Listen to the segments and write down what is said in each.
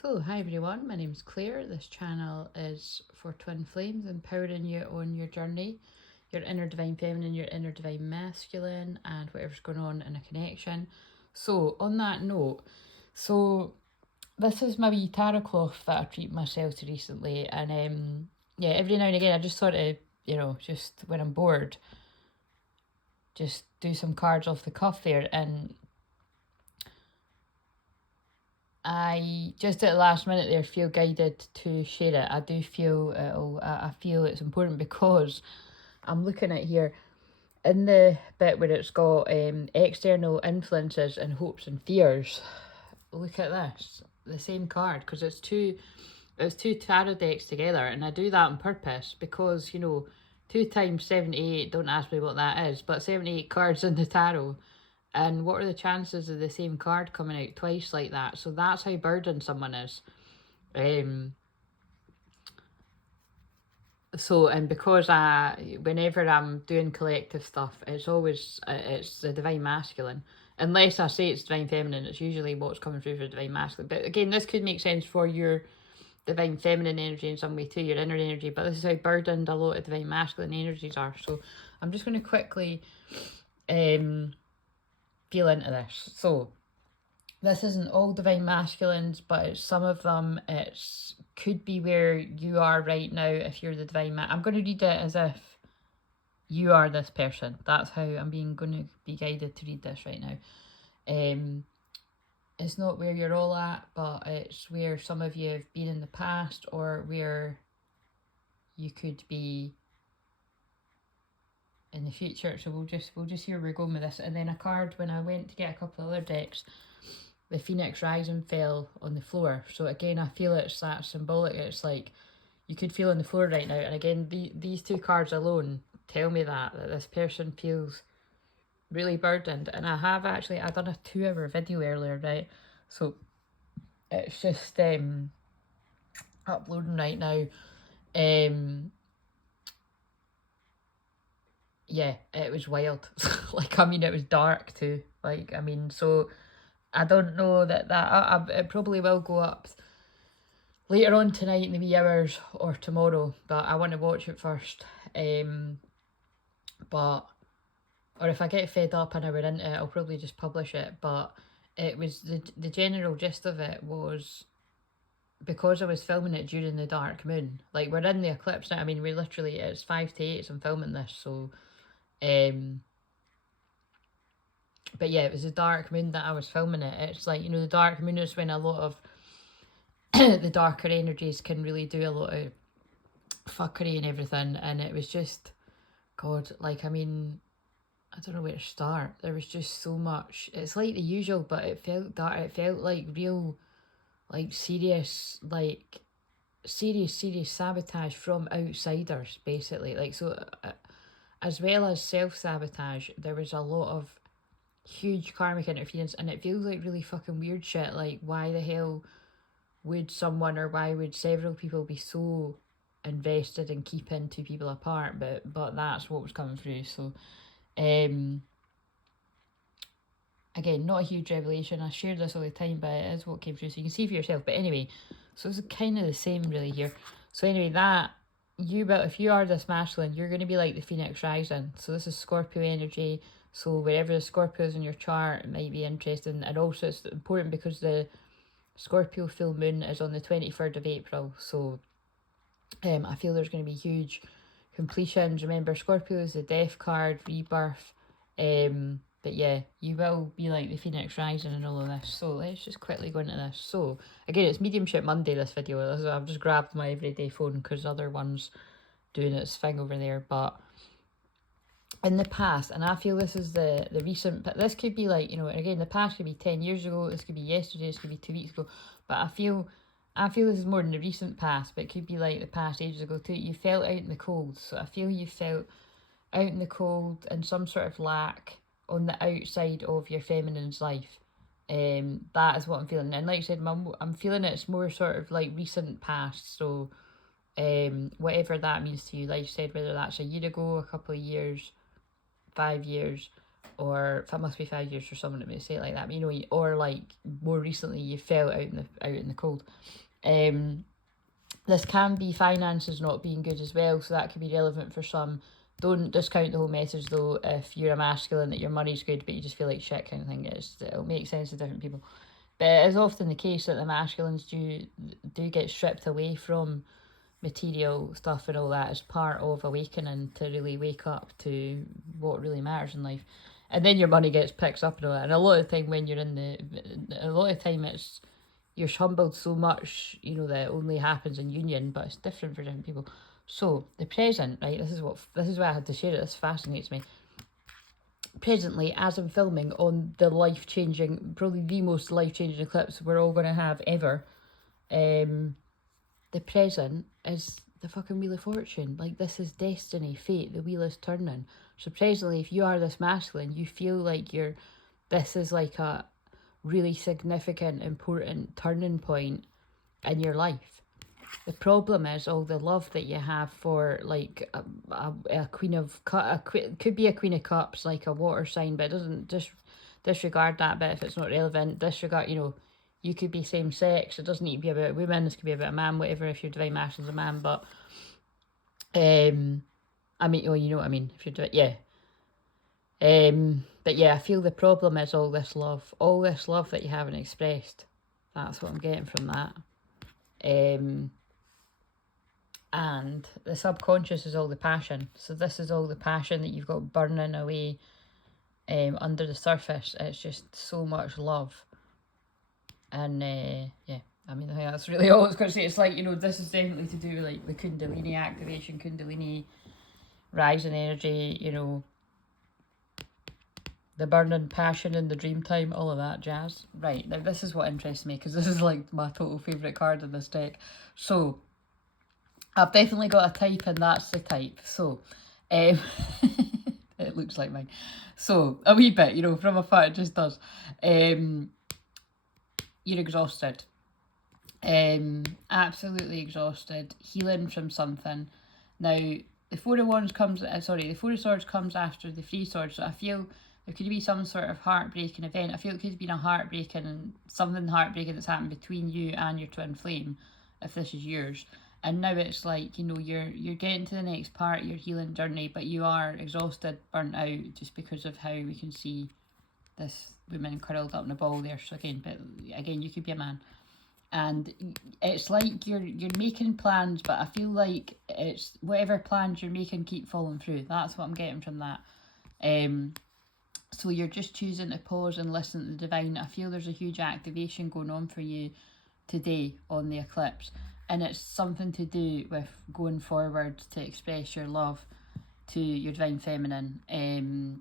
So, hi everyone, my name's Claire. This channel is for twin flames, empowering you on your journey, your inner divine feminine, your inner divine masculine, and whatever's going on in a connection. So, on that note, this is my wee tarot cloth that I treated myself to recently, and yeah, every now and again I just sort of, just when I'm bored, just do some cards off the cuff there, and I just at the last minute there feel guided to share it. I do feel I feel it's important because I'm looking at here in the bit where it's got external influences and hopes and fears. Look at this, the same card, because it's two tarot decks together, and I do that on purpose because 2 times 78. Don't ask me what that is, but 78 cards in the tarot. And what are the chances of the same card coming out twice like that? So that's how burdened someone is. And because whenever I'm doing collective stuff, it's always it's the divine masculine. Unless I say it's divine feminine, it's usually what's coming through for divine masculine. But again, this could make sense for your divine feminine energy in some way too, your inner energy. But this is how burdened a lot of divine masculine energies are. So I'm just going to quickly feel into this. So this isn't all divine masculines, but it's some of them. It's could be where you are right now if you're the divine I'm going to read it as if you are this person. That's how I'm going to be guided to read this right now. It's not where you're all at, but it's where some of you have been in the past, or where you could be in the future. So we'll just see where we're going with this. And then a card, when I went to get a couple of other decks, the Phoenix Rising fell on the floor. So again, I feel it's that symbolic. It's like you could feel on the floor right now. And again, these two cards alone tell me that this person feels really burdened. And I done a 2-hour video earlier, right? So it's just uploading right now. Yeah, it was wild. It was dark too. So I don't know that it probably will go up later on tonight in the wee hours or tomorrow, but I want to watch it first. Or if I get fed up an hour into it, I'll probably just publish it. But it was the general gist of it was because I was filming it during the dark moon. Like, we're in the eclipse now. I mean, it's 5 to 8 as I'm filming this, so but yeah, it was a dark moon that I was filming it. It's like, the dark moon is when a lot of the darker energies can really do a lot of fuckery and everything. And it was just, God, I don't know where to start. There was just so much. It's like the usual, but it felt dark. It felt like real, serious, serious sabotage from outsiders, basically. As well as self-sabotage, there was a lot of huge karmic interference, and it feels like really fucking weird shit. Like, why the hell would someone, or why would several people be so invested in keeping two people apart? But that's what was coming through. So again, not a huge revelation. I share this all the time, but it is what came through, so you can see for yourself. But anyway, so it's kind of the same really here. So anyway, if you are this masculine, you're going to be like the Phoenix Rising. So this is Scorpio energy. So wherever the Scorpio is in your chart, it might be interesting. And also it's important because the Scorpio full moon is on the 23rd of April. So I feel there's going to be huge completions. Remember, Scorpio is the death card, rebirth. But yeah, you will be like the Phoenix Rising and all of this. So let's just quickly go into this. So again, it's Mediumship Monday, this video. I've just grabbed my everyday phone because other one's doing its thing over there. But in the past, and I feel this is the recent, this could be again, the past could be 10 years ago, this could be yesterday, this could be 2 weeks ago, but I feel this is more than the recent past, but it could be like the past ages ago too. You felt out in the cold. So I feel you felt out in the cold and some sort of lack on the outside of your feminine's life. That is what I'm feeling. And like I said, I'm feeling it's more sort of like recent past. So whatever that means to you, like I said, whether that's a year ago, a couple of years, 5 years, or if it must be 5 years for someone that may say it like that, but, you know, or like more recently you fell out in the cold. This can be finances not being good as well, so that could be relevant for some. Don't discount the whole message though if you're a masculine that your money's good but you just feel like shit kind of thing. It'll make sense to different people. But it is often the case that the masculines do get stripped away from material stuff and all that as part of awakening to really wake up to what really matters in life. And then your money gets picked up and all that. And a lot of the time when you're it's you're humbled so much, you know, that it only happens in union, but it's different for different people. So the present, right, this is why I had to share it. This fascinates me. Presently, as I'm filming on the life-changing, probably the most life-changing eclipse we're all going to have ever, the present is the fucking Wheel of Fortune. Like, this is destiny, fate, the wheel is turning. So presently, if you are this masculine, you feel like this is like a really significant, important turning point in your life. The problem is all the love that you have for, like, a Queen of Cups, could be a Queen of Cups, like a water sign, but it doesn't disregard that bit if it's not relevant. Disregard, you know, you could be same sex. It doesn't need to be about a woman. This could be about a man, whatever, if your divine masculine's a man. But, I mean, well, you know what I mean. If you're doing, yeah. But yeah, I feel the problem is all this love that you haven't expressed. That's what I'm getting from that. And the subconscious is all the passion. So this is all the passion that you've got burning away under the surface. It's just so much love. And yeah, I mean, I think that's really all I was going to say. It's like, you know, this is definitely to do with like the Kundalini activation, Kundalini rising energy, you know, the burning passion in the dream time, all of that jazz. Right, now this is what interests me, because this is like my total favourite card in this deck. So I've definitely got a type, and that's the type. So it looks like mine. So a wee bit, you know, from afar it just does. You're exhausted. Absolutely exhausted, healing from something. Now the Four of Wands comes, the Four of Swords comes after the Three Swords, so I feel there could be some sort of heartbreaking event. I feel it could have been something heartbreaking that's happened between you and your twin flame, if this is yours. And now it's like, you know, you're getting to the next part of your healing journey, but you are exhausted, burnt out, just because of how we can see this woman curled up in a ball there. So again, you could be a man. And it's like you're making plans, but I feel like it's whatever plans you're making keep falling through. That's what I'm getting from that. So you're just choosing to pause and listen to the divine. I feel there's a huge activation going on for you today on the eclipse, and it's something to do with going forward to express your love to your divine feminine.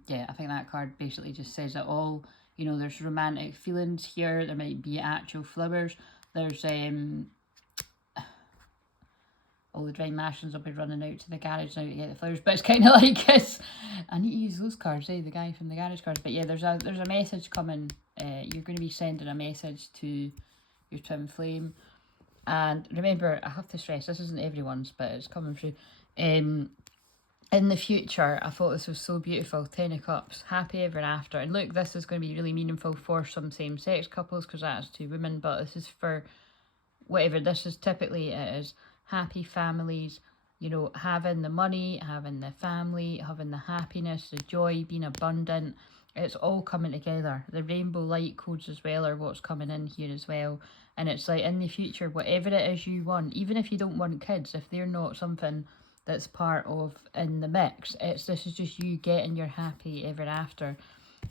Yeah, I think that card basically just says it all. You know, there's romantic feelings here. There might be actual flowers. There's all the divine masculines will be running out to the garage now to get the flowers, but it's kind of like this. I need to use those cards, the guy from the garage cards. But yeah, there's a message coming. You're going to be sending a message to your twin flame. And remember, I have to stress, this isn't everyone's, but it's coming through. In the future, I thought this was so beautiful. 10 of Cups, happy ever after. And look, this is going to be really meaningful for some same-sex couples, because that's two women, but this is for whatever. This is typically, it is happy families, you know, having the money, having the family, having the happiness, the joy, being abundant. It's all coming together. The rainbow light codes as well are what's coming in here as well. And it's like, in the future, whatever it is you want, even if you don't want kids, if they're not something that's part of in the mix, this is just you getting your happy ever after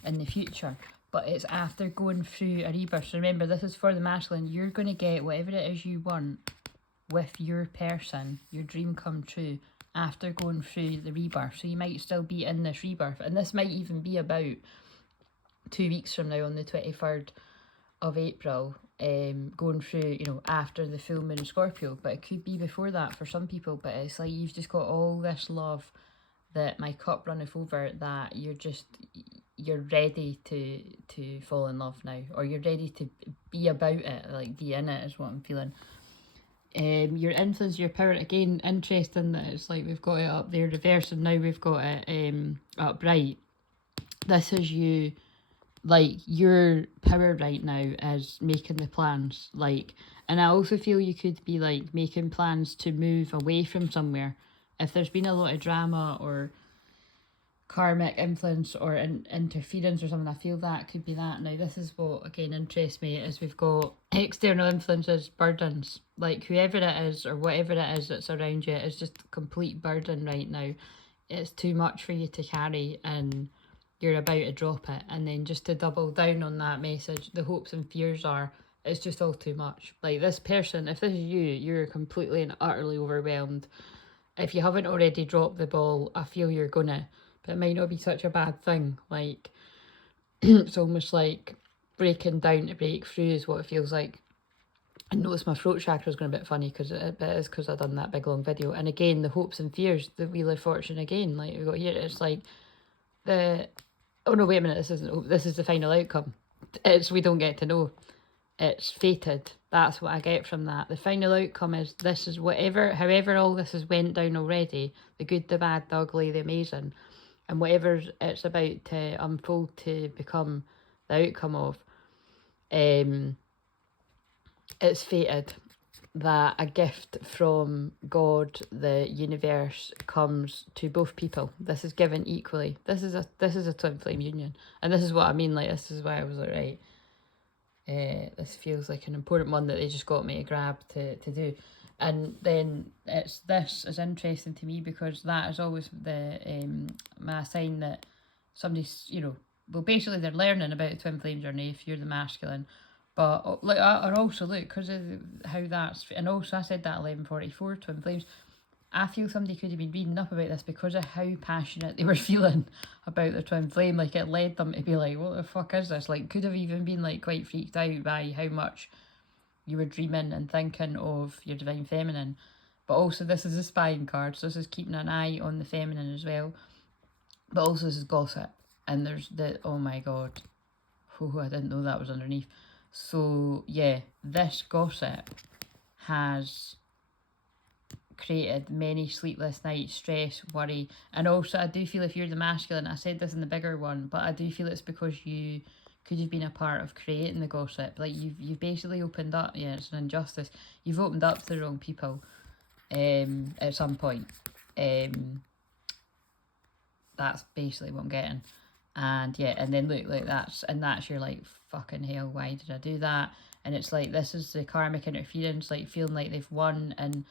in the future. But it's after going through a rebirth. So remember, this is for the masculine. You're going to get whatever it is you want with your person, your dream come true, after going through the rebirth. So you might still be in this rebirth, and this might even be about 2 weeks from now on the 23rd of April, going through, you know, after the full moon in Scorpio, but it could be before that for some people. But it's like you've just got all this love that my cup runneth over, that you're ready to fall in love now, or you're ready to be about it, like be in it is what I'm feeling. Your influence, your power, again, interesting that it's like we've got it up there reversed and now we've got it upright. this is you, like, your power right now is making the plans, like, and I also feel you could be, like, making plans to move away from somewhere. If there's been a lot of drama or karmic influence or interference or something, I feel that could be that. Now, this is what, again, interests me, is we've got external influences, burdens. Like, whoever it is or whatever it is that's around you is just a complete burden right now. It's too much for you to carry, and you're about to drop it. And then just to double down on that message, the hopes and fears are, it's just all too much. Like, this person, if this is you, you're completely and utterly overwhelmed. If you haven't already dropped the ball, I feel you're gonna, but it might not be such a bad thing. Like, it's almost like breaking down to break through is what it feels like. I noticed my throat chakra is going a bit funny because it is because I've done that big long video. And again, the hopes and fears, the Wheel of Fortune again, like we got here, it's like the, oh no, wait a minute, this is the final outcome. It's, we don't get to know. It's fated. That's what I get from that. The final outcome is, this is whatever, however all this has went down already, the good, the bad, the ugly, the amazing, and whatever it's about to unfold to become the outcome of, it's fated that a gift from God, the universe, comes to both people. This is given equally. This is a twin flame union, and this is what I mean. Like, this is why I was like, right, this feels like an important one that they just got me to grab to do. And then this is interesting to me because that is always the my sign that somebody's, you know, well, basically they're learning about the twin flame journey if you're the masculine. But like, or also look, because of how that's, and also I said that 1144 twin flames, I feel somebody could have been reading up about this because of how passionate they were feeling about the twin flame. Like, it led them to be like, what the fuck is this? Like, could have even been like quite freaked out by how much you were dreaming and thinking of your divine feminine. But also, this is a spying card, so this is keeping an eye on the feminine as well. But also, this is gossip, and there's the, oh my god, oh, I didn't know that was underneath. So yeah, this gossip has created many sleepless nights, stress, worry, and also I do feel if you're the masculine, I said this in the bigger one, but I do feel it's because you could have been a part of creating the gossip. Like, you've basically opened up, yeah, it's an injustice, you've opened up to the wrong people at some point. That's basically what I'm getting. And yeah, and then look, like, that's you're like, fucking hell, why did I do that? And it's like, this is the karmic interference, like feeling like they've won. And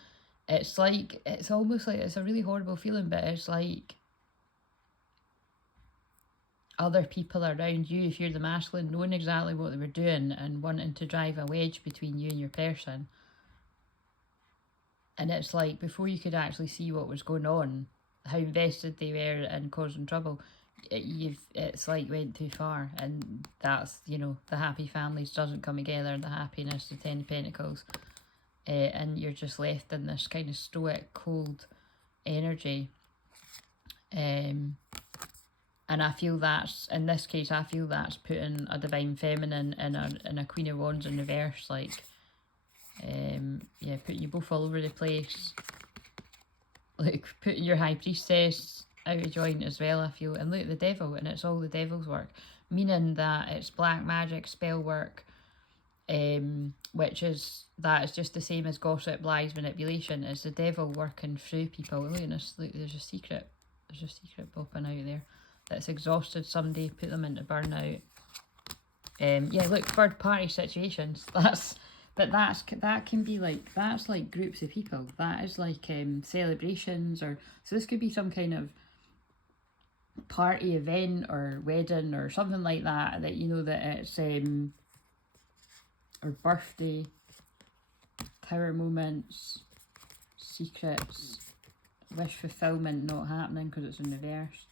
it's like, it's almost like, it's a really horrible feeling, but it's like other people around you, if you're the masculine, knowing exactly what they were doing and wanting to drive a wedge between you and your person. And it's like, before you could actually see what was going on, how invested they were in causing trouble, it's like went too far. And that's, you know, the happy families doesn't come together, the happiness, the 10 of Pentacles, and you're just left in this kind of stoic, cold energy. And I feel that's, in this case, I feel that's putting a divine feminine in a Queen of Wands in reverse, like, yeah, putting you both all over the place, like putting your High Priestess out of joint as well, I feel. And look, the devil, and it's all the devil's work, meaning that it's black magic, spell work, which is, that is just the same as gossip, lies, manipulation. It's the devil working through people. Look at this, look, there's a secret popping out there that's exhausted somebody, put them into burnout. Yeah, look, third party situations, that can be like, that's like groups of people, that is like celebrations, or so this could be some kind of party event or wedding or something like that, that you know that it's or birthday, tower moments, secrets, wish fulfillment not happening because it's in reverse.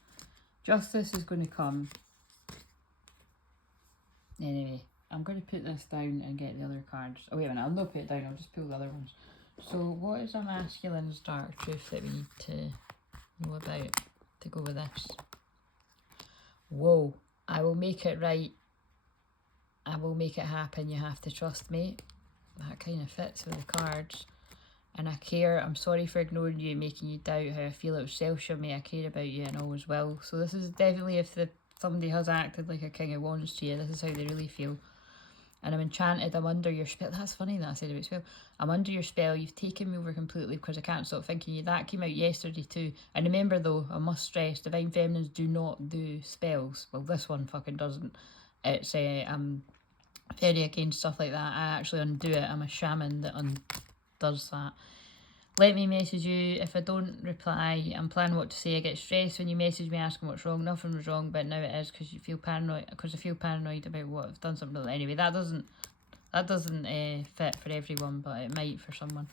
Justice is going to come. Anyway, I'm going to put this down and get the other cards. Oh wait a minute, I'll not put it down, I'll just pull the other ones. So what is a masculine's dark truth that we need to know about to go with this? Whoa, I will make it right. I will make it happen, you have to trust me. That kind of fits with the cards. And I care, I'm sorry for ignoring you, making you doubt how I feel. It was selfish of me, I care about you and always will. So this is definitely, if the somebody has acted like a king of wands to you, this is how they really feel. And I'm enchanted, I'm under your spell. That's funny that I said about spell. I'm under your spell, you've taken me over completely because I can't stop thinking you. That came out yesterday too. And remember though, I must stress, Divine Feminines do not do spells. Well, this one fucking doesn't. It's, I'm very against stuff like that. I actually undo it. I'm a shaman that undoes that. Let me message you. If I don't reply, I'm planning what to say. I get stressed when you message me asking what's wrong. Nothing was wrong, but now it is because you feel paranoid. Because I feel paranoid about what I've done something. Anyway, that doesn't fit for everyone, but it might for someone.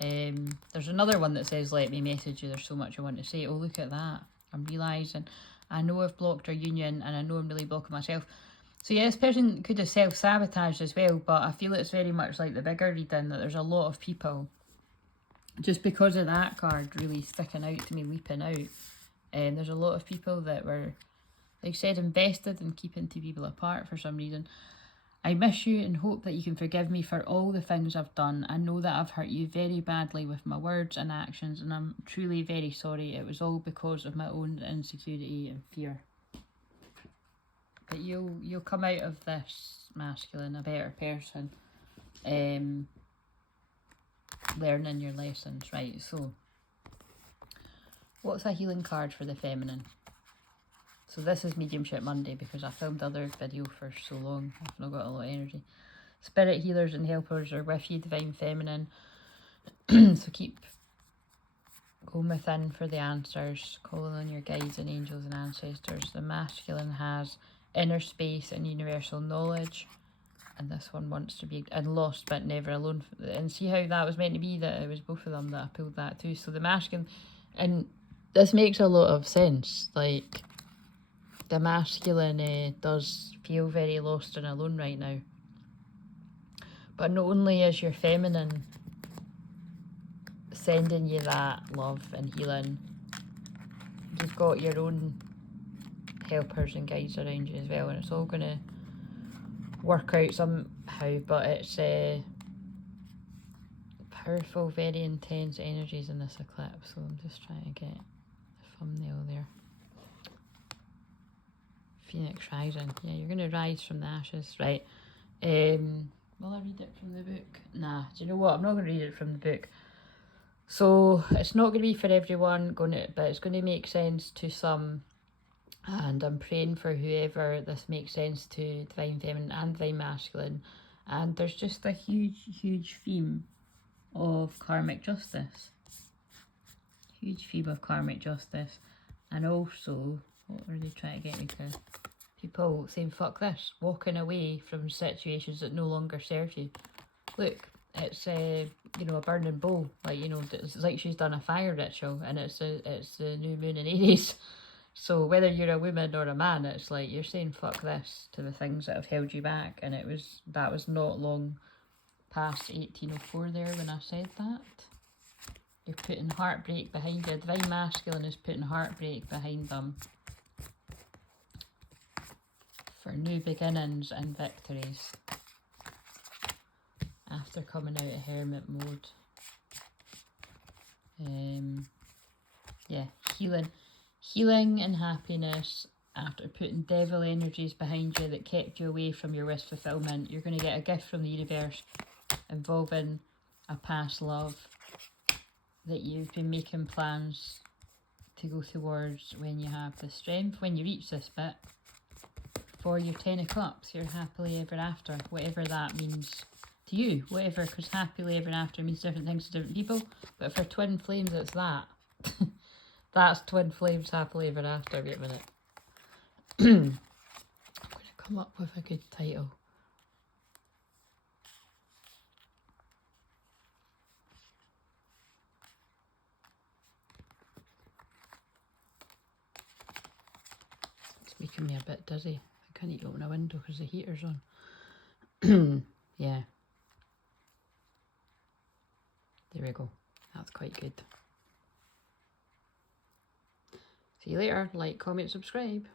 There's another one that says let me message you. There's so much I want to say. Oh, look at that. I'm realising. I know I've blocked our union, and I know I'm really blocking myself. So yeah, this person could have self-sabotaged as well, but I feel it's very much like the bigger reading, that there's a lot of people, just because of that card really sticking out to me, leaping out. And there's a lot of people that were, like I said, invested in keeping two people apart for some reason. I miss you and hope that you can forgive me for all the things I've done. I know that I've hurt you very badly with my words and actions, and I'm truly very sorry. It was all because of my own insecurity and fear. But you'll come out of this, masculine, a better person. Learning your lessons. Right, so what's a healing card for the feminine? So this is Mediumship Monday because I filmed the other video for so long. I've not got a lot of energy. Spirit healers and helpers are with you, Divine Feminine. So keep going within for the answers, calling on your guides and angels and ancestors. The masculine has inner space and universal knowledge, and this one wants to be and lost but never alone. And see how that was meant to be, that it was both of them that I pulled that too. So the masculine, and this makes a lot of sense, like the masculine does feel very lost and alone right now. But not only is your feminine sending you that love and healing, you've got your own helpers and guides around you as well, and it's all going to work out somehow. But it's powerful, very intense energies in this eclipse. So I'm just trying to get the thumbnail there. Phoenix rising. Yeah, you're going to rise from the ashes, right? Will I read it from the book? Nah, do you know what? I'm not going to read it from the book. So it's not going to be for everyone, but it's going to make sense to some. And I'm praying for whoever this makes sense to, Divine Feminine and Divine Masculine. And there's just a huge, huge theme of karmic justice. Huge theme of karmic justice. And also, what were they trying to get me to? People saying, fuck this, walking away from situations that no longer serve you. Look, it's you know, a burning bowl. Like, you know, it's like she's done a fire ritual, and it's the new moon in Aries. So whether you're a woman or a man, it's like you're saying fuck this to the things that have held you back. And that was not long past 1804 there when I said that. You're putting heartbreak behind you. Divine Masculine is putting heartbreak behind them for new beginnings and victories after coming out of hermit mode. Yeah, healing and happiness after putting devil energies behind you that kept you away from your wish fulfillment. You're going to get a gift from the universe involving a past love that you've been making plans to go towards when you have the strength, when you reach this bit. For your 10 of Cups, your happily ever after, whatever that means to you, whatever, because happily ever after means different things to different people. But for twin flames, it's that. That's twin flames, happily ever after. Wait a minute. I'm going to come up with a good title. It's making me a bit dizzy. I can't even open a window because the heater's on. Yeah. There we go. That's quite good. See you later. Like, comment, subscribe.